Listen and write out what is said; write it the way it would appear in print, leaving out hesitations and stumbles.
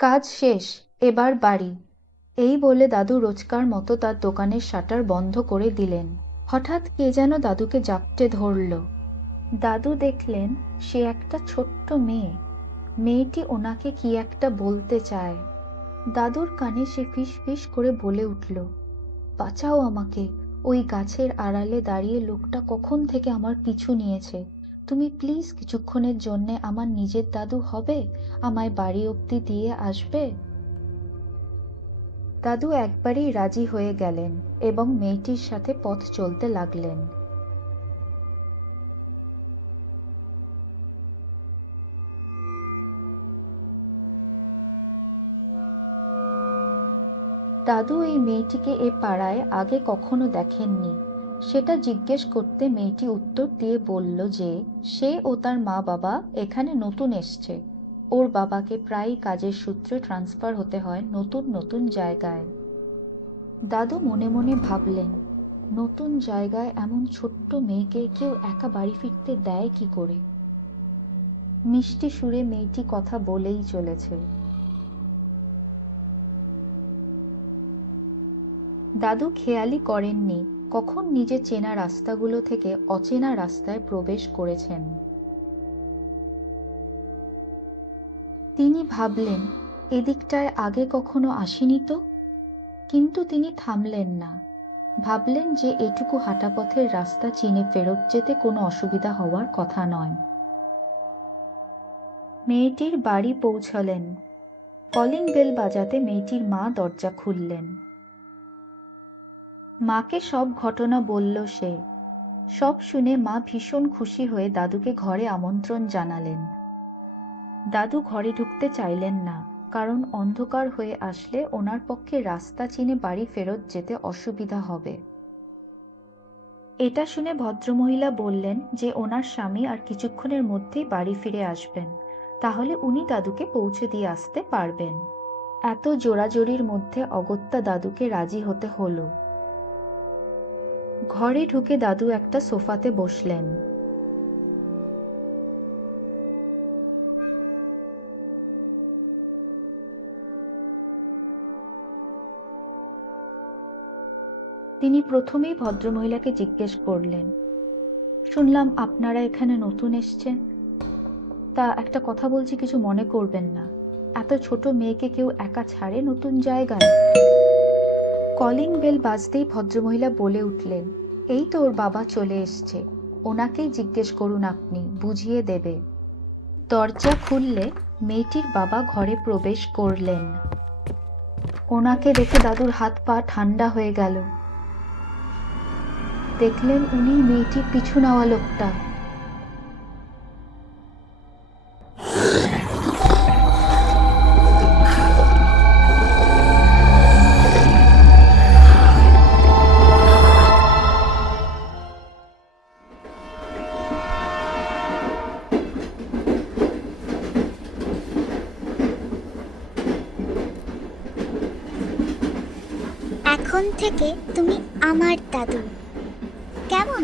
কাজ শেষ, এবার বাড়ি। এই বলে দাদু রোজকার মতো তার দোকানের শাটার বন্ধ করে দিলেন। হঠাৎ কে যেন দাদুকে জাপটে ধরল। দাদু দেখলেন সে একটা ছোট্ট মেয়ে। মেয়েটি ওনাকে কি একটা বলতে চায়। দাদুর কানে সে ফিস ফিস করে বলে উঠল, বাঁচাও আমাকে, ওই গাছের আড়ালে দাঁড়িয়ে লোকটা কখন থেকে আমার পিছু নিয়েছে। তুমি প্লিজ কিছুক্ষণের জন্যে আমার নিজের দাদু হবে, আমায় বাড়ি অবধি দিয়ে আসবে। দাদু একবারেই রাজি হয়ে গেলেন এবং মেয়েটির সাথে পথ চলতে লাগলেন। দাদু এই মেয়েটিকে এ পাড়ায় আগে কখনো দেখেননি। সেটা জিজ্ঞেস করতে মেয়েটি উত্তর দিয়ে বলল যে সে ও তার মা বাবা এখানে নতুন এসছে। ওর বাবাকে প্রায়ই কাজের সূত্রে ট্রান্সফার হতে হয় নতুন নতুন জায়গায়। দাদু মনে মনে ভাবলেন, নতুন জায়গায় এমন ছোট্ট মেয়েকে কেউ একা বাড়ি ফিরতে দেয় কি করে। মিষ্টি সুরে মেয়েটি কথা বলেই চলেছে। দাদু খেয়ালই করেননি কখন নিজের চেনা রাস্তাগুলো থেকে অচেনা রাস্তায় প্রবেশ করেছেন। তিনি ভাবলেন, এদিকটায় আগে কখনো আসেনি তো। কিন্তু তিনি থামলেন না। ভাবলেন যে এটুকু হাঁটাপথের রাস্তা চিনে ফেরত যেতে কোনো অসুবিধা হওয়ার কথা নয়। মেয়েটির বাড়ি পৌঁছলেন। কলিং বেল বাজাতে মেয়েটির মা দরজা খুললেন। মাকে সব ঘটনা বলল সে। সব শুনে মা ভীষণ খুশি হয়ে দাদুকে ঘরে আমন্ত্রণ জানালেন। দাদু ঘরে ঢুকতে চাইলেন না, কারণ অন্ধকার হয়ে আসলে ওনার পক্ষে রাস্তা চিনে বাড়ি ফেরত যেতে অসুবিধা হবে। এটা শুনে ভদ্রমহিলা বললেন যে ওনার স্বামী আর কিছুক্ষণের মধ্যেই বাড়ি ফিরে আসবেন, তাহলে উনি দাদুকে পৌঁছে দিয়ে আসতে পারবেন। এত জোরাজোরির মধ্যে অগত্যা দাদুকে রাজি হতে হলো। ঘরে ঢুকে দাদু একটা সোফাতে বসলেন। তিনি প্রথমেই ভদ্রমহিলাকে জিজ্ঞেস করলেন, শুনলাম আপনারা এখানে নতুন এসছেন, তা একটা কথা বলছি, কিছু মনে করবেন না। এত ছোট মেয়েকে কেউ একা ছাড়ে নতুন জায়গায়? কলিং বেল বাজতেই ভদ্রমহিলা বলে উঠলেন, এই তো ওর বাবা চলে এসছে, ওনাকেই জিজ্ঞেস করুন, আপনি বুঝিয়ে দেবে। দরজা খুললে মেয়েটির বাবা ঘরে প্রবেশ করলেন। ওনাকে দেখে দাদুর হাত পা ঠান্ডা হয়ে গেল। দেখলেন উনি মেয়েটির পিছু নেওয়া লোকটা। এখন থেকে তুমি আমার দাদু, কেমন?